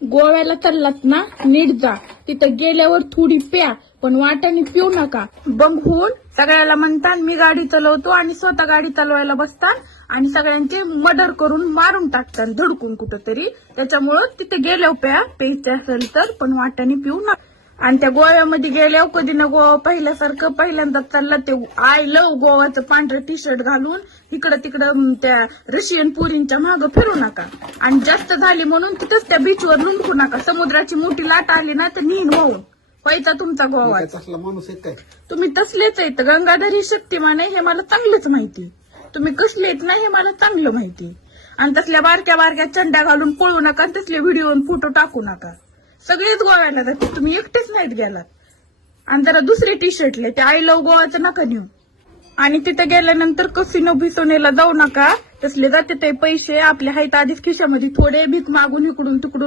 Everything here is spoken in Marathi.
गोव्याला चाललात ना, नीट जा. तिथं गेल्यावर थोडी प्या, पण वाटाने पिऊ नका. बंग होऊन सगळ्याला म्हणतात मी गाडी चालवतो आणि स्वतः गाडी चालवायला बसतात आणि सगळ्यांचे मर्डर करून मारून टाकतात धडकून कुठंतरी. त्याच्यामुळं तिथे गेल्यावर प्यायचं असेल तर, पण वाटाने पिऊ नका. आणि त्या गोव्यामध्ये गेल्यावर कधी ना गोवा पहिल्यासारखं पहिल्यांदा चालला ते आय लव्ह गोवाचं पांढरं टी शर्ट घालून इकडं तिकडं त्या रशियन पुरींच्या मागं फिरू नका. आणि जास्त झाली म्हणून तिथंच त्या बीचवर लुंकू नका. समुद्राची मोठी लाट आली ना तर नीन वाहून व्हायचा तुमचा गोवा. माणूस आहे काय तुम्ही तसलेच आहेत. गंगाधर ही शक्तिमान आहे हे मला चांगलंच माहिती. तुम्ही कसले आहेत ना हे मला चांगलं माहिती. आणि तसल्या बारक्या बारक्या चंड्या घालून पळू नका, तसले व्हिडिओ फोटो टाकू नका. सगळेच गोव्याला जाते, तुम्ही एकटेच नाहीत गेलात. आणि जरा दुसरे टी शर्टले ते आय लव्ह गोवाचं नका नेऊ. आणि तिथे गेल्यानंतर कसिनो बिसोनेला जाऊ नका. तसले जाते ते पैसे आपल्या हायत आधीच खिशामध्ये, थोडे भीक मागून इकडून तिकडून